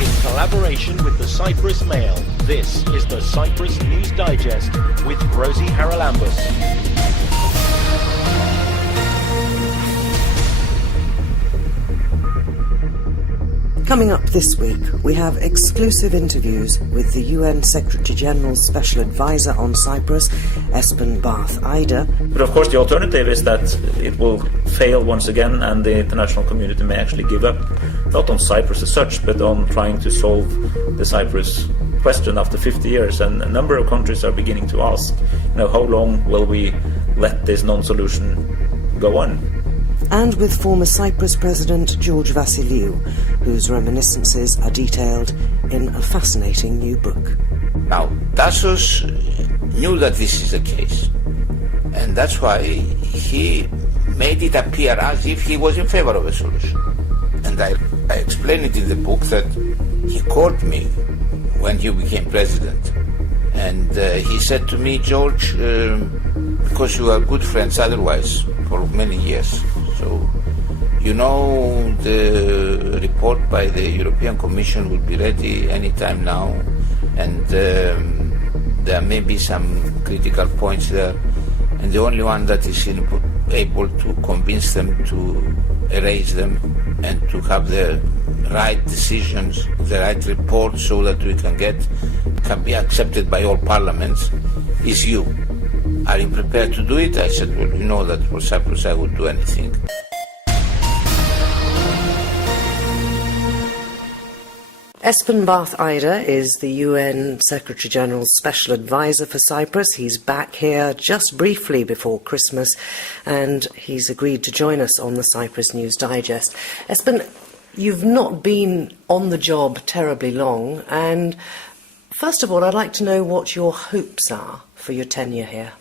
in collaboration with the Cyprus Mail. This is the Cyprus News Digest with Rosie Charalambous. Coming up this week, we have exclusive interviews with the UN Secretary-General's Special Advisor on Cyprus, Espen Barth Eide. But of course the alternative is that it will fail once again and the international community may actually give up, not on Cyprus as such, but on trying to solve the Cyprus question after 50 years. And a number of countries are beginning to ask, how long will we let this non-solution go on? And with former Cyprus President George Vassiliou, whose reminiscences are detailed in a fascinating new book. Now, Tassos knew that this is the case, and that's why he made it appear as if he was in favor of a solution. And I explain it in the book that he called me when he became president, and he said to me, George, because you are good friends otherwise for many years, so the report by the European Commission will be ready any time now, and there may be some critical points there, and the only one that is able to convince them to erase them and to have the right decisions, the right report, so that we can be accepted by all parliaments, is you. Are you prepared to do it? I said, well, you know that for Cyprus I would do anything. Espen Barth Eide is the UN Secretary-General's Special Advisor for Cyprus. He's back here just briefly before Christmas, and he's agreed to join us on the Cyprus News Digest. Espen, you've not been on the job terribly long, and first of all, I'd like to know what your hopes are for your tenure here.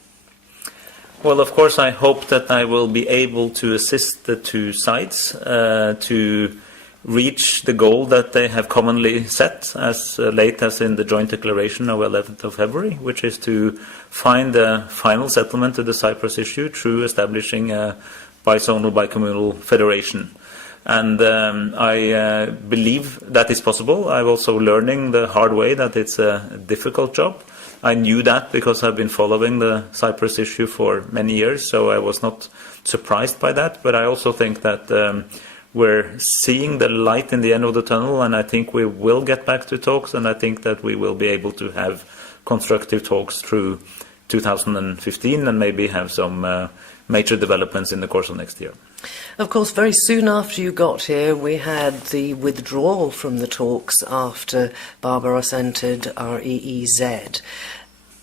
Well, of course, I hope that I will be able to assist the two sides to reach the goal that they have commonly set as late as in the joint declaration of 11th of February, which is to find a final settlement to the Cyprus issue through establishing a bizonal, bicommunal federation. And I believe that is possible. I'm also learning the hard way that it's a difficult job. I knew that because I've been following the Cyprus issue for many years, so I was not surprised by that. But I also think that we're seeing the light in the end of the tunnel, and I think we will get back to talks, and I think that we will be able to have constructive talks through 2015 and maybe have some major developments in the course of next year. Of course, very soon after you got here, we had the withdrawal from the talks after Barbaros entered REEZ.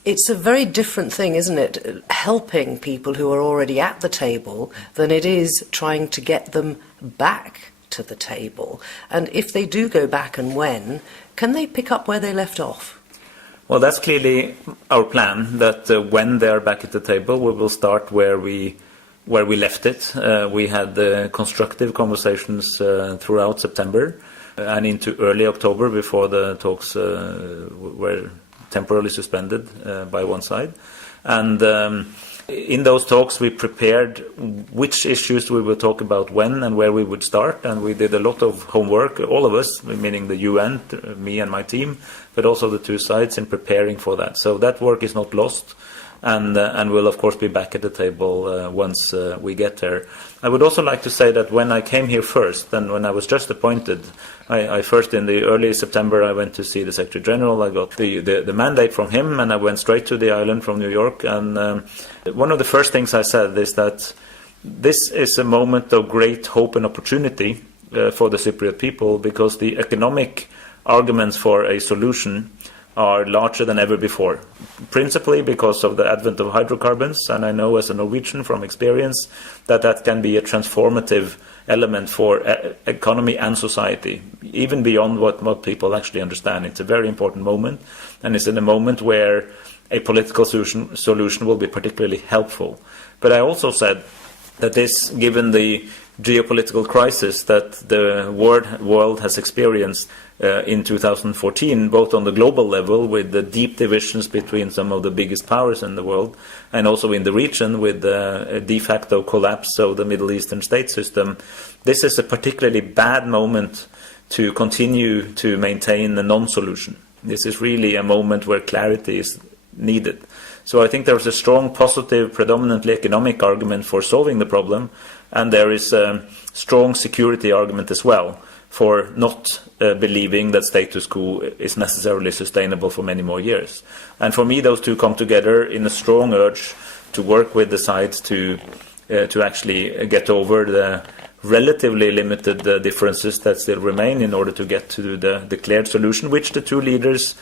It's a very different thing, isn't it, helping people who are already at the table than it is trying to get them back to the table. And if they do go back, and when, can they pick up where they left off? Well, that's clearly our plan, that when they are back at the table, we will start where we left it. We had constructive conversations throughout September and into early October before the talks were temporarily suspended by one side. And in those talks we prepared which issues we would talk about when and where we would start, and we did a lot of homework, all of us, meaning the UN, me and my team, but also the two sides, in preparing for that. So that work is not lost, and we'll of course be back at the table once we get there. I would also like to say that when I came here first, and when I was just appointed, I first in the early September I went to see the Secretary General. I got the mandate from him, and I went straight to the island from New York. And one of the first things I said is that this is a moment of great hope and opportunity for the Cypriot people, because the economic arguments for a solution are larger than ever before, principally because of the advent of hydrocarbons, and I know as a Norwegian from experience that can be a transformative element for economy and society, even beyond what people actually understand. It's a very important moment, and it's in a moment where a political solution will be particularly helpful. But I also said that this, given the geopolitical crisis that the world has experienced in 2014, both on the global level with the deep divisions between some of the biggest powers in the world, and also in the region with the de facto collapse of the Middle Eastern state system, this is a particularly bad moment to continue to maintain the non-solution. This is really a moment where clarity is needed. So I think there is a strong, positive, predominantly economic argument for solving the problem, and there is a strong security argument as well for not believing that status quo is necessarily sustainable for many more years. And for me, those two come together in a strong urge to work with the sides to actually get over the relatively limited differences that still remain in order to get to the declared solution, which the two leaders,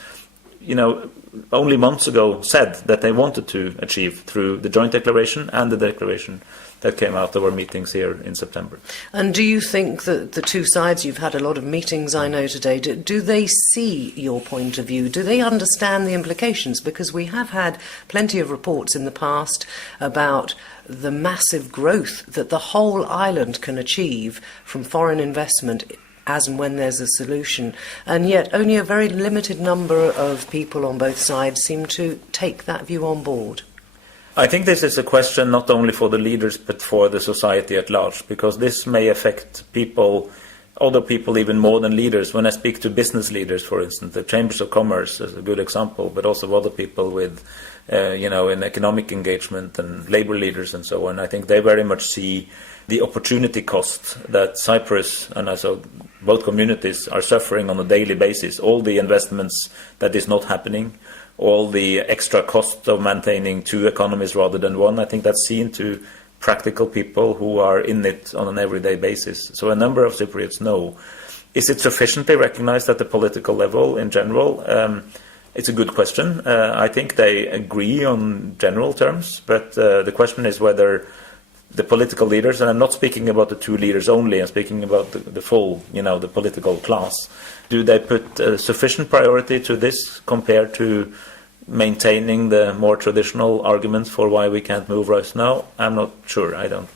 only months ago said that they wanted to achieve through the joint declaration and the declaration that came out of our meetings here in September. And do you think that the two sides, you've had a lot of meetings, I know, today, do they see your point of view? Do they understand the implications? Because we have had plenty of reports in the past about the massive growth that the whole island can achieve from foreign investment as and when there's a solution, and yet only a very limited number of people on both sides seem to take that view on board. I think this is a question not only for the leaders but for the society at large, because this may affect people, other people even more than leaders. When I speak to business leaders, for instance, the Chambers of Commerce is a good example, but also other people with, in economic engagement and labor leaders and so on, I think they very much see the opportunity cost that Cyprus and also both communities are suffering on a daily basis. All the investments that is not happening, all the extra cost of maintaining two economies rather than one, I think that's seen to practical people who are in it on an everyday basis. So a number of Cypriots know. Is it sufficiently recognized at the political level in general? It's a good question. I think they agree on general terms, but the question is whether the political leaders, and I'm not speaking about the two leaders only, I'm speaking about the full, the political class. Do they put sufficient priority to this compared to maintaining the more traditional arguments for why we can't move right now? I'm not sure. I don't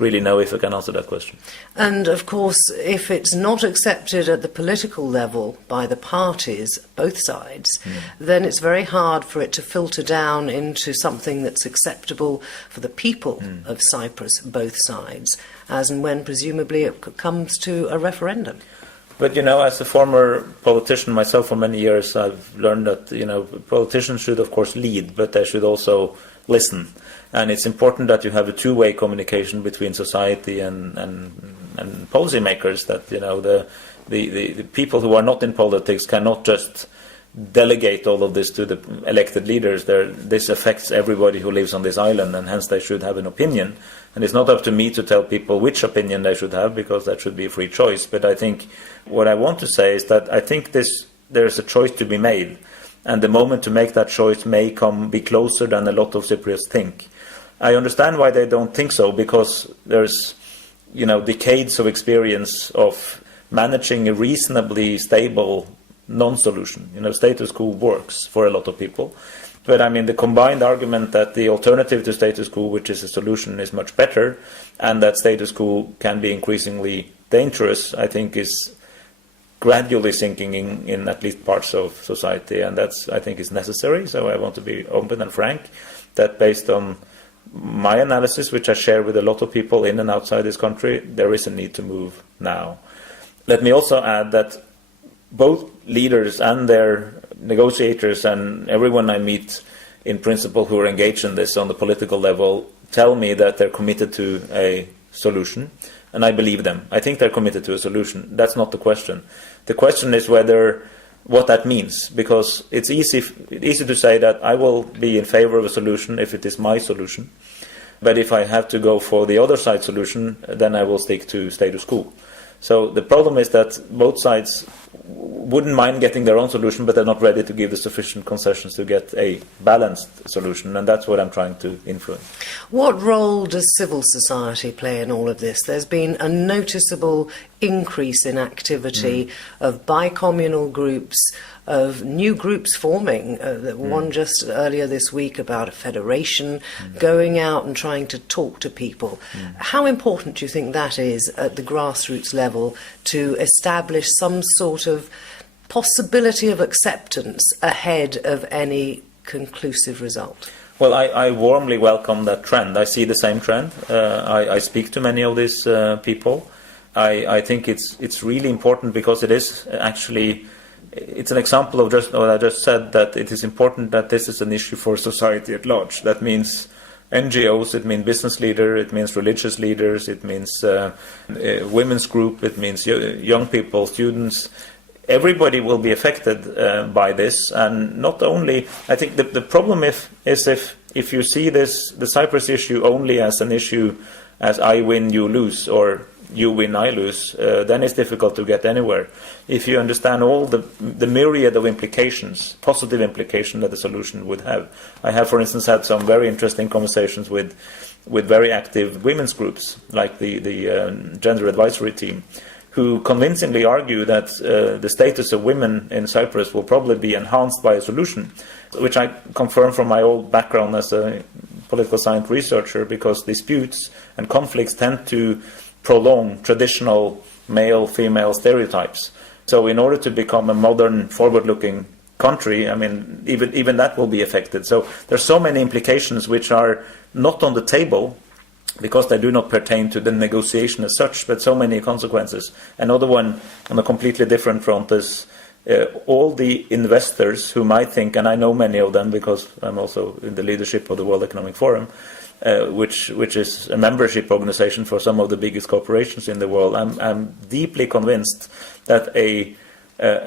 really know if I can answer that question. And of course, if it's not accepted at the political level by the parties, both sides, then it's very hard for it to filter down into something that's acceptable for the people of Cyprus, both sides, as and when presumably it comes to a referendum. But, as a former politician myself for many years, I've learned that, politicians should, of course, lead, but they should also listen. And it's important that you have a two-way communication between society and policymakers, that, the people who are not in politics cannot just delegate all of this to the elected leaders. This affects everybody who lives on this island, and hence they should have an opinion. And it's not up to me to tell people which opinion they should have, because that should be a free choice. But I think what I want to say is that I think there's a choice to be made, and the moment to make that choice may be closer than a lot of Cypriots think. I understand why they don't think so, because there's decades of experience of managing a reasonably stable non-solution. Status quo works for a lot of people. But the combined argument that the alternative to status quo, which is a solution, is much better, and that status quo can be increasingly dangerous, I think is gradually sinking in at least parts of society, and that's, I think, is necessary. So I want to be open and frank that based on my analysis, which I share with a lot of people in and outside this country, there is a need to move now. Let me also add that both leaders and their negotiators and everyone I meet in principle who are engaged in this on the political level tell me that they're committed to a solution, and I believe them. I think they're committed to a solution. That's not the question. The question is what that means, because it's easy to say that I will be in favor of a solution if it is my solution, but if I have to go for the other side's solution, then I will stick to status quo. So the problem is that both sides wouldn't mind getting their own solution, but they're not ready to give the sufficient concessions to get a balanced solution, and that's what I'm trying to influence. What role does civil society play in all of this? There's been a noticeable increase in activity of bicommunal groups, of new groups forming. One just earlier this week about a federation, going out and trying to talk to people. How important do you think that is at the grassroots level to establish some sort of possibility of acceptance ahead of any conclusive result? Well, I warmly welcome that trend. I see the same trend. I speak to many of these people. I think it's really important because it is actually, it's an example of just what I just said, that it is important that this is an issue for society at large. That means NGOs, it means business leaders, it means religious leaders, it means women's group, it means young people, students. Everybody will be affected by this, and not only. I think the problem is if you see the Cyprus issue only as an issue as I win, you lose, or you win, I lose, then it's difficult to get anywhere. If you understand all the myriad of implications, positive implications that the solution would have. I have, for instance, had some very interesting conversations with very active women's groups, like the Gender Advisory Team, who convincingly argue that the status of women in Cyprus will probably be enhanced by a solution, which I confirm from my old background as a political science researcher, because disputes and conflicts tend to prolong traditional male-female stereotypes. So in order to become a modern, forward-looking country, I mean, even that will be affected. So there's so many implications which are not on the table, because they do not pertain to the negotiation as such, but so many consequences. Another one on a completely different front is all the investors who might think, and I know many of them because I'm also in the leadership of the World Economic Forum, which is a membership organization for some of the biggest corporations in the world. I'm deeply convinced that a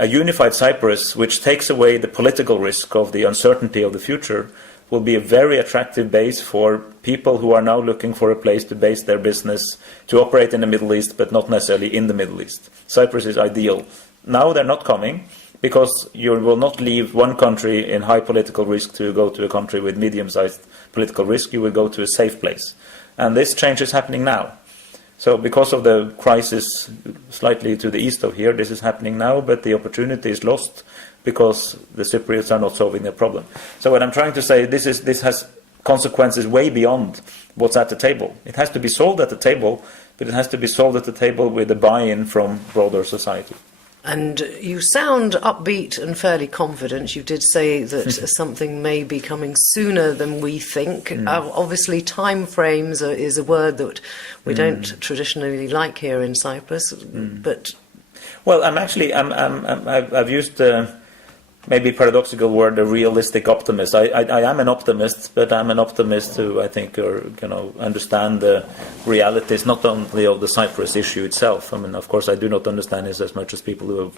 unified Cyprus, which takes away the political risk of the uncertainty of the future, will be a very attractive base for people who are now looking for a place to base their business, to operate in the Middle East, but not necessarily in the Middle East. Cyprus is ideal. Now they're not coming, because you will not leave one country in high political risk to go to a country with medium-sized political risk. You will go to a safe place. And this change is happening now. So because of the crisis slightly to the east of here, this is happening now, but the opportunity is lost because the Cypriots are not solving their problem. So what I'm trying to say, this has consequences way beyond what's at the table. It has to be solved at the table, but it has to be solved at the table with a buy-in from broader society. And you sound upbeat and fairly confident. You did say that something may be coming sooner than we think. Obviously, time frames is a word that we don't traditionally like here in Cyprus. But well, I've used maybe paradoxical word, a realistic optimist. I am an optimist, but I'm an optimist who I think understand the realities not only of the Cyprus issue itself. I mean, of course, I do not understand this as much as people who are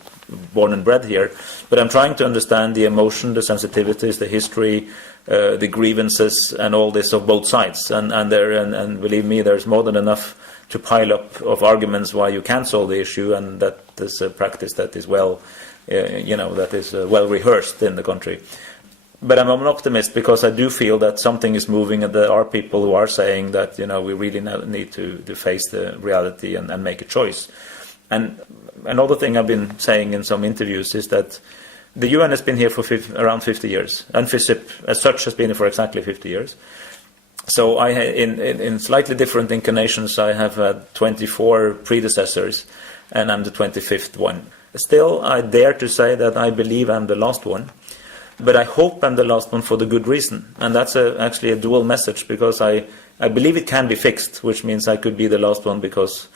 born and bred here, but I'm trying to understand the emotion, the sensitivities, the history, the grievances, and all this of both sides. And believe me, there's more than enough to pile up of arguments why you can't solve the issue, and that is a practice that is well rehearsed in the country. But I'm an optimist because I do feel that something is moving, and there are people who are saying that we really need to face the reality and make a choice. And another thing I've been saying in some interviews is that the UN has been here for around 50 years, and FISIP as such has been here for exactly 50 years. So in slightly different incarnations, I have had 24 predecessors, and I'm the 25th one. Still, I dare to say that I believe I'm the last one, but I hope I'm the last one for the good reason. And that's actually a dual message, because I believe it can be fixed, which means I could be the last one because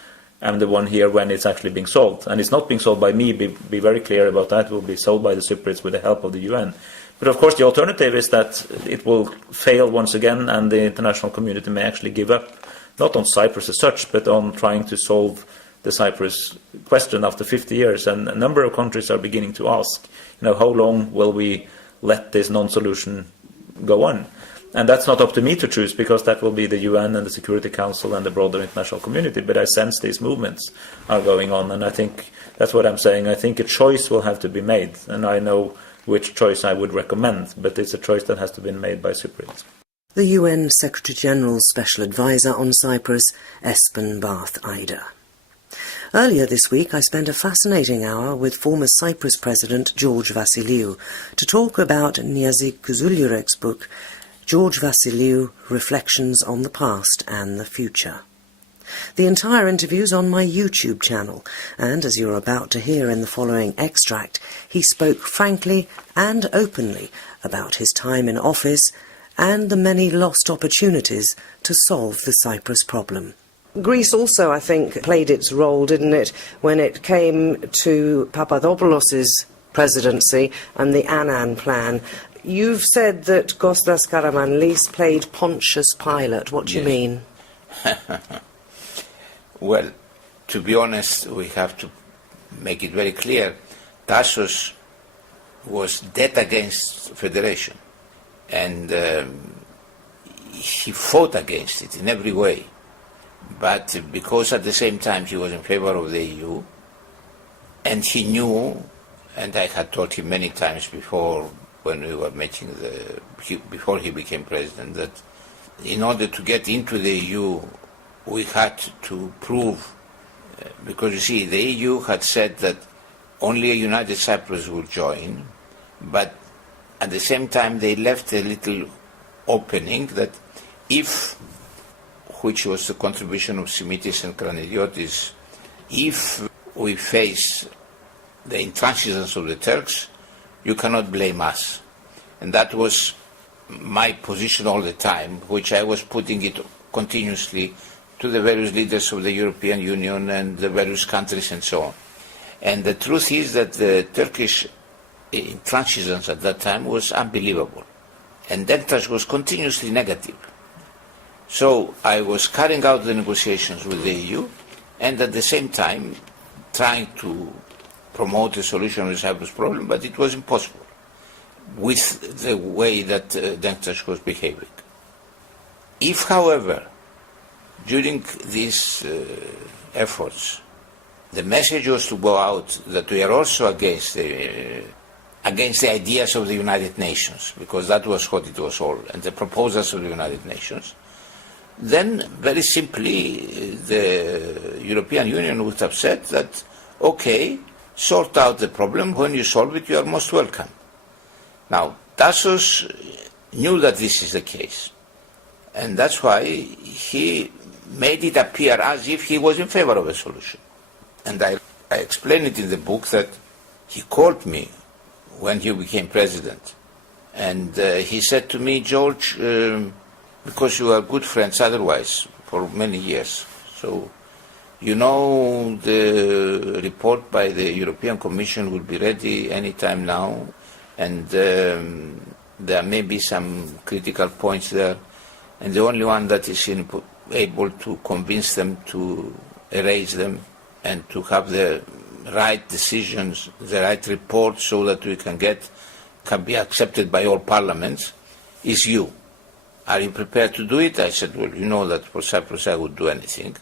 I'm the one here when it's actually being solved. And it's not being solved by me, be very clear about that. It will be solved by the Cypriots with the help of the UN. But of course the alternative is that it will fail once again, and the international community may actually give up, not on Cyprus as such, but on trying to solve the Cyprus question after 50 years. And a number of countries are beginning to ask, how long will we let this non-solution go on? And that's not up to me to choose, because that will be the UN and the Security Council and the broader international community. But I sense these movements are going on, and I think that's what I'm saying. I think a choice will have to be made, and I know which choice I would recommend, but it's a choice that has to be made by Cypriots. The UN Secretary-General's Special Advisor on Cyprus, Espen Barth Eide. Earlier this week, I spent a fascinating hour with former Cyprus President George Vassiliou to talk about Niazi Kuzulurek's book, George Vassiliou, Reflections on the Past and the Future. The entire interview's on my YouTube channel, and as you're about to hear in the following extract, he spoke frankly and openly about his time in office and the many lost opportunities to solve the Cyprus problem. Greece also, I think, played its role, didn't it, when it came to Papadopoulos' presidency and the Annan plan. You've said that Kostas Karamanlis played Pontius Pilate. What do you mean? Well, to be honest, we have to make it very clear. Tassos was dead against federation, and he fought against it in every way. But because at the same time he was in favor of the EU, and he knew, and I had told him many times before when we were making before he became president, that in order to get into the EU we had to prove, because you see, the EU had said that only a united Cyprus would join, but at the same time they left a little opening that if, which was the contribution of Simitis and Kranidiotis, if we face the intransigence of the Turks, you cannot blame us. And that was my position all the time, which I was putting it continuously to the various leaders of the European Union and the various countries and so on. And the truth is that the Turkish intransigence at that time was unbelievable. And Denktash was continuously negative. So I was carrying out the negotiations with the EU and at the same time trying to promote a solution of the Cyprus problem, but it was impossible with the way that Denktash was behaving. If, however, during these efforts, the message was to go out that we are also against the ideas of the United Nations, because that was what it was all, and the proposals of the United Nations, then very simply the European Union would have said that, okay, sort out the problem, when you solve it you are most welcome. Now, Tassos knew that this is the case, and that's why he made it appear as if he was in favor of a solution. And I explain it in the book that he called me when he became president, and he said to me, George, because you are good friends otherwise for many years, so you know the report by the European Commission will be ready any time now, and there may be some critical points there, and the only one that is able to convince them to erase them and to have the right decisions, the right report, so that we can be accepted by all parliaments, is you. Are you prepared to do it? I said, well, you know that for Cyprus I would do anything.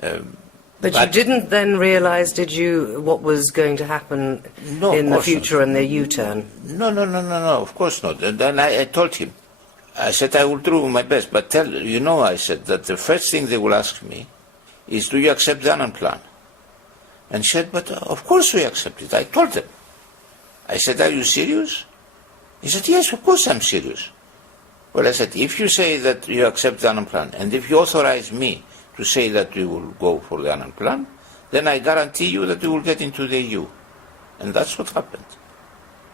But you didn't then realise, did you, what was going to happen in the future and the U-turn? No, of course not. And then I told him, I said, I will do my best, but I said that the first thing they will ask me is, do you accept the Annan plan? And he said, but of course we accept it. I told them. I said, are you serious? He said, yes, of course I'm serious. Well, I said, if you say that you accept the Annan plan, and if you authorize me to say that we will go for the Annan plan, then I guarantee you that we will get into the EU. And that's what happened.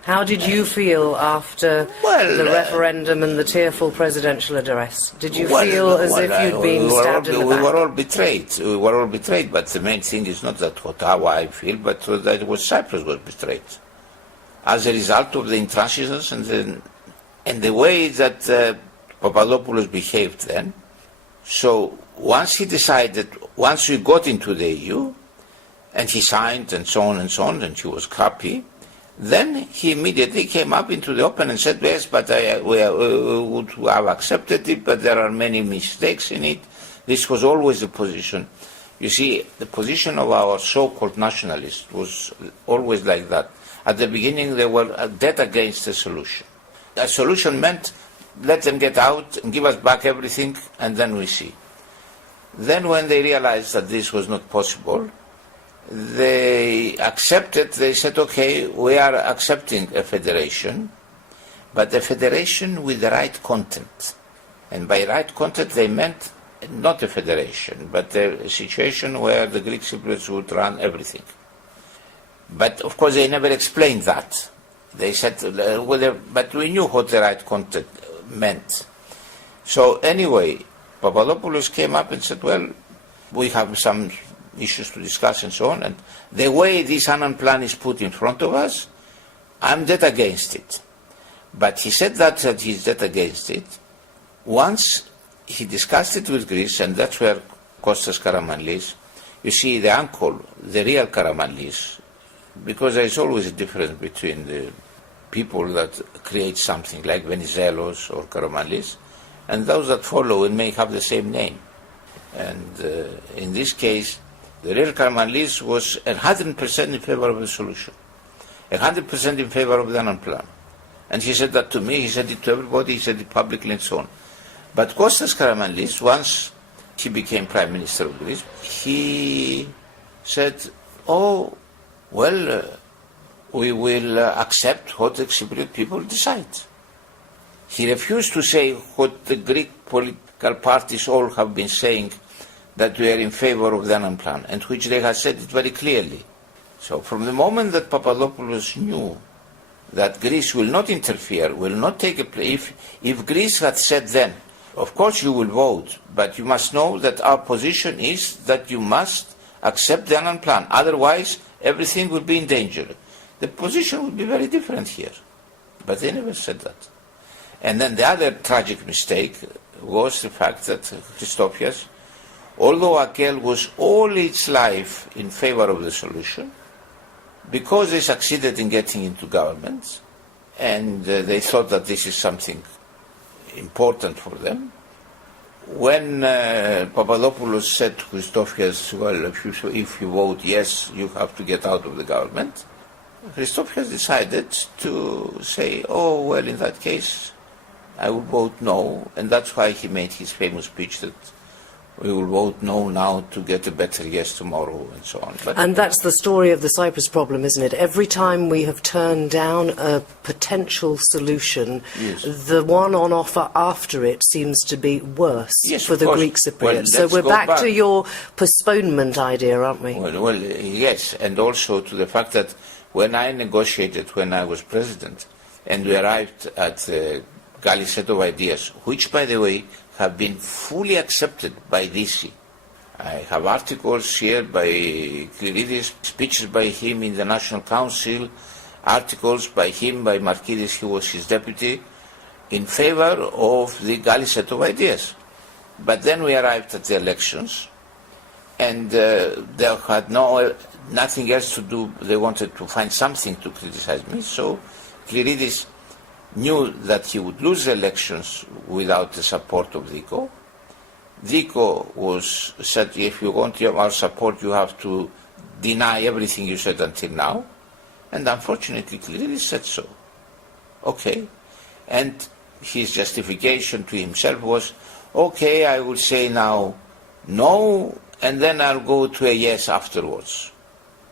How did you feel after the referendum and the tearful presidential address? Did you feel as if you'd been stabbed in the back? We were all betrayed. We were all betrayed, but the main thing is not how I feel, but that Cyprus was betrayed. As a result of the intransigence and the way that Papadopoulos behaved then. So once he decided, once we got into the EU, and he signed and so on, and he was happy, then he immediately came up into the open and said, yes, but we would have accepted it, but there are many mistakes in it. This was always the position. You see, the position of our so-called nationalists was always like that. At the beginning, they were dead against a solution. A solution meant, let them get out and give us back everything, and then we see. Then when they realized that this was not possible, they accepted, they said, okay, we are accepting a federation, but a federation with the right content. And by right content they meant not a federation, but a situation where the Greek Cypriots would run everything. But of course they never explained that. They said, but we knew what the right content meant. So anyway, Papadopoulos came up and said, well, we have some issues to discuss and so on. And the way this Annan plan is put in front of us, I'm dead against it. But he said that he's dead against it. Once he discussed it with Greece, and that's where Kostas Karamanlis, you see the uncle, the real Karamanlis, because there is always a difference between the people that create something like Venizelos or Karamanlis and those that follow and may have the same name. And in this case, the real Karamanlis was 100% in favor of the solution, 100% in favor of the Annan plan. And he said that to me, he said it to everybody, he said it publicly and so on. But Kostas Karamanlis, once he became Prime Minister of Greece, he said, oh, well, we will accept what the Cypriot people decide. He refused to say what the Greek political parties all have been saying, that we are in favor of the Annan plan, and which they have said it very clearly. So from the moment that Papadopoulos knew that Greece will not interfere, will not take a place, if Greece had said then, of course you will vote, but you must know that our position is that you must accept the Annan plan, otherwise everything will be in danger. The position would be very different here. But they never said that. And then the other tragic mistake was the fact that Christofias, although Akel was all its life in favor of the solution, because they succeeded in getting into government, and they thought that this is something important for them, when Papadopoulos said to Christofias, well, if you vote yes, you have to get out of the government, Christofias decided to say, oh, well, in that case, I will vote no, and that's why he made his famous speech that we will vote no now to get a better yes tomorrow, and so on. And that's the story of the Cyprus problem, isn't it? Every time we have turned down a potential solution, yes, the one on offer after it seems to be worse, yes, for the course. Greek Cypriots. Well, so we're back back to your postponement idea, aren't we? Well, yes, and also to the fact that when I negotiated, when I was president, and we arrived at the Galley set of ideas, which, by the way, have been fully accepted by DC. I have articles here by Kyridis, speeches by him in the National Council, articles by him, by Markidis, who was his deputy, in favor of the Galley set of ideas. But then we arrived at the elections, and they had nothing else to do. They wanted to find something to criticize me, so Kyridis knew that he would lose the elections without the support of Diko. Diko said, if you want our support, you have to deny everything you said until now. And unfortunately, Kyridis said so. Okay. And his justification to himself was, okay, I will say now no, and then I'll go to a yes afterwards,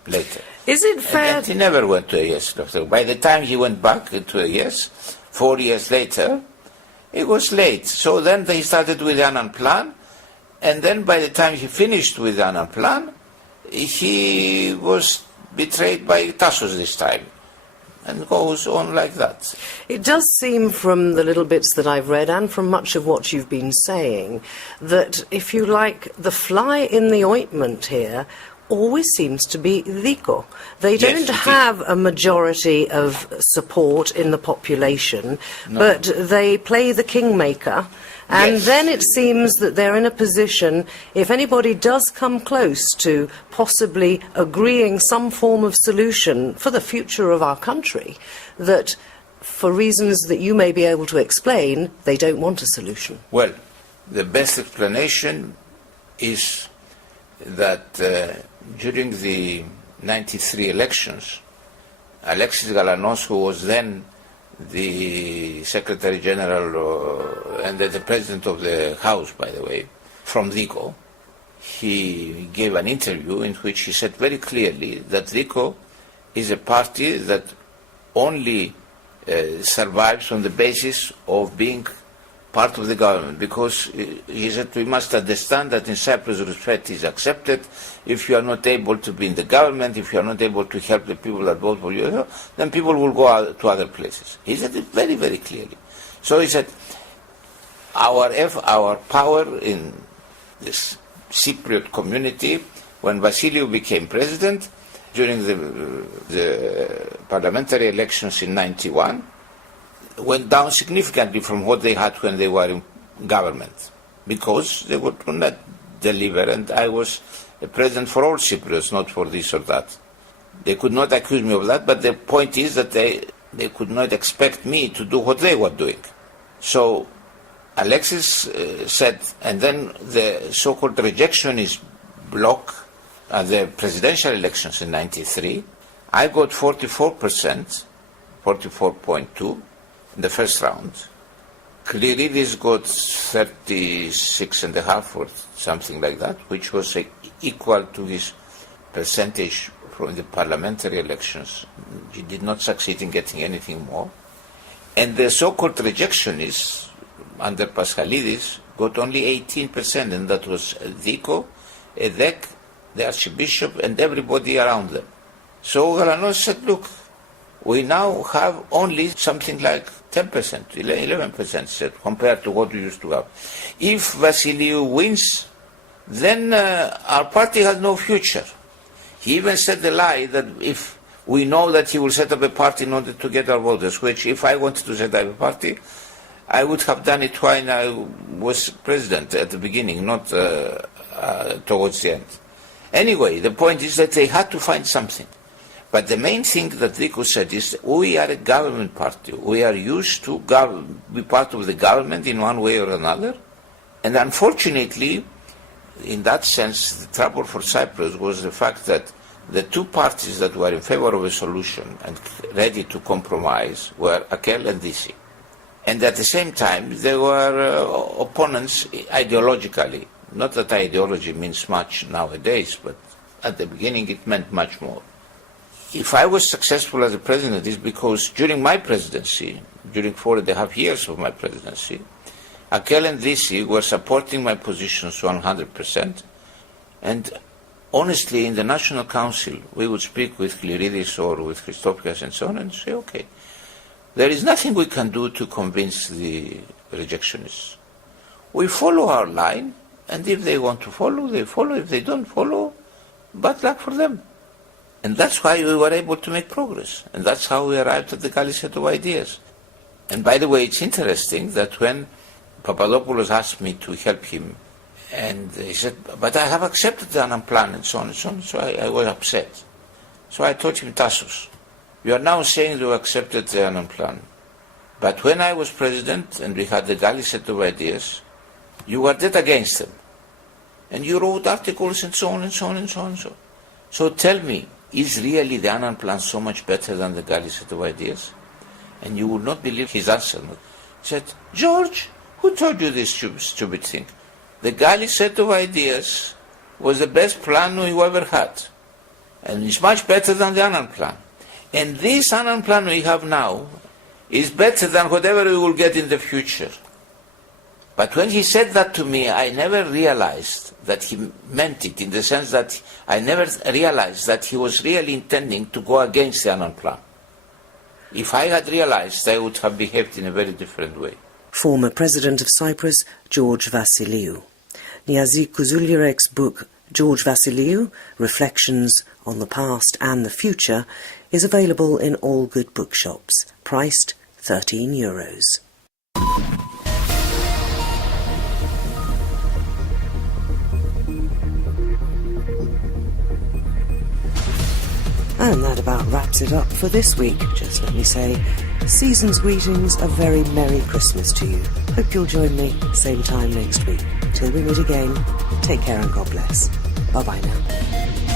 later. Is it fair? And he never went to a yes after. By the time he went back to a yes, 4 years later, it was late. So then they started with the Annan plan, and then by the time he finished with the Annan plan, he was betrayed by Tassos this time, and goes on like that. It does seem from the little bits that I've read and from much of what you've been saying that, if you like, the fly in the ointment here always seems to be Diko. They don't have a majority of support in the population, but they play the kingmaker, and then it seems that they're in a position, if anybody does come close to possibly agreeing some form of solution for the future of our country, that for reasons that you may be able to explain, they don't want a solution. Well, the best explanation is that during the 93 elections, Alexis Galanos, who was then the Secretary General and the President of the House, by the way, from Diko, he gave an interview in which he said very clearly that Diko is a party that only survives on the basis of being part of the government, because he said we must understand that in Cyprus respect is accepted. If you are not able to be in the government, if you are not able to help the people that vote for you, then people will go out to other places. He said it very, very clearly. So he said our power in this Cypriot community, when Vassiliou became president, during the parliamentary elections in 91, went down significantly from what they had when they were in government, because they would not deliver, and I was a president for all Cypriots, not for this or that. They could not accuse me of that, but the point is that they could not expect me to do what they were doing. So Alexis said, and then the so-called rejectionist bloc at the presidential elections in 93, I got 44%, 44.2 in the first round. Kyriakidis got 36.5 or something like that, which was equal to his percentage from the parliamentary elections. He did not succeed in getting anything more. And the so-called rejectionists under Paschalidis got only 18%, and that was Diko, Edek, the Archbishop, and everybody around them. So Galanos said, look, we now have only something like 10%, 11% said, compared to what we used to have. If Vassiliou wins, then our party has no future. He even said the lie that if we know that he will set up a party in order to get our voters, which if I wanted to set up a party, I would have done it when I was president at the beginning, not towards the end. Anyway, the point is that they had to find something. But the main thing that Diko said is we are a government party. We are used to be part of the government in one way or another. And unfortunately, in that sense, the trouble for Cyprus was the fact that the two parties that were in favor of a solution and ready to compromise were Akel and Disi. And at the same time, there were opponents ideologically. Not that ideology means much nowadays, but at the beginning it meant much more. If I was successful as a president, it's because during my presidency, during 4.5 years of my presidency, Akel and Disi were supporting my positions 100%. And honestly, in the National Council, we would speak with Kyriakidis or with Christopias and so on and say, okay, there is nothing we can do to convince the rejectionists. We follow our line, and if they want to follow, they follow. If they don't follow, bad luck for them. And that's why we were able to make progress. And that's how we arrived at the Galli set of ideas. And by the way, it's interesting that when Papadopoulos asked me to help him, and he said, but I have accepted the Annan plan and so on and so on, so I was upset. So I told him, Tassos, you are now saying you accepted the Annan plan. But when I was president and we had the Galli set of ideas, you were dead against them. And you wrote articles and so on and so on and so on and so on. So tell me, is really the Annan plan so much better than the Galli set of ideas? And you would not believe his answer. He said, George, who told you this stupid thing? The Galli set of ideas was the best plan we ever had. And it's much better than the Annan plan. And this Annan plan we have now is better than whatever we will get in the future. But when he said that to me, I never realized that he meant it, in the sense that I never realized that he was really intending to go against the Annan plan. If I had realized, I would have behaved in a very different way. Former President of Cyprus, George Vassiliou. Niazi Kuzulyerek's book, George Vassiliou, Reflections on the Past and the Future, is available in all good bookshops, priced €13. And that about wraps it up for this week. Just let me say, season's greetings, a very Merry Christmas to you. Hope you'll join me same time next week. Till we meet again, take care and God bless. Bye-bye now.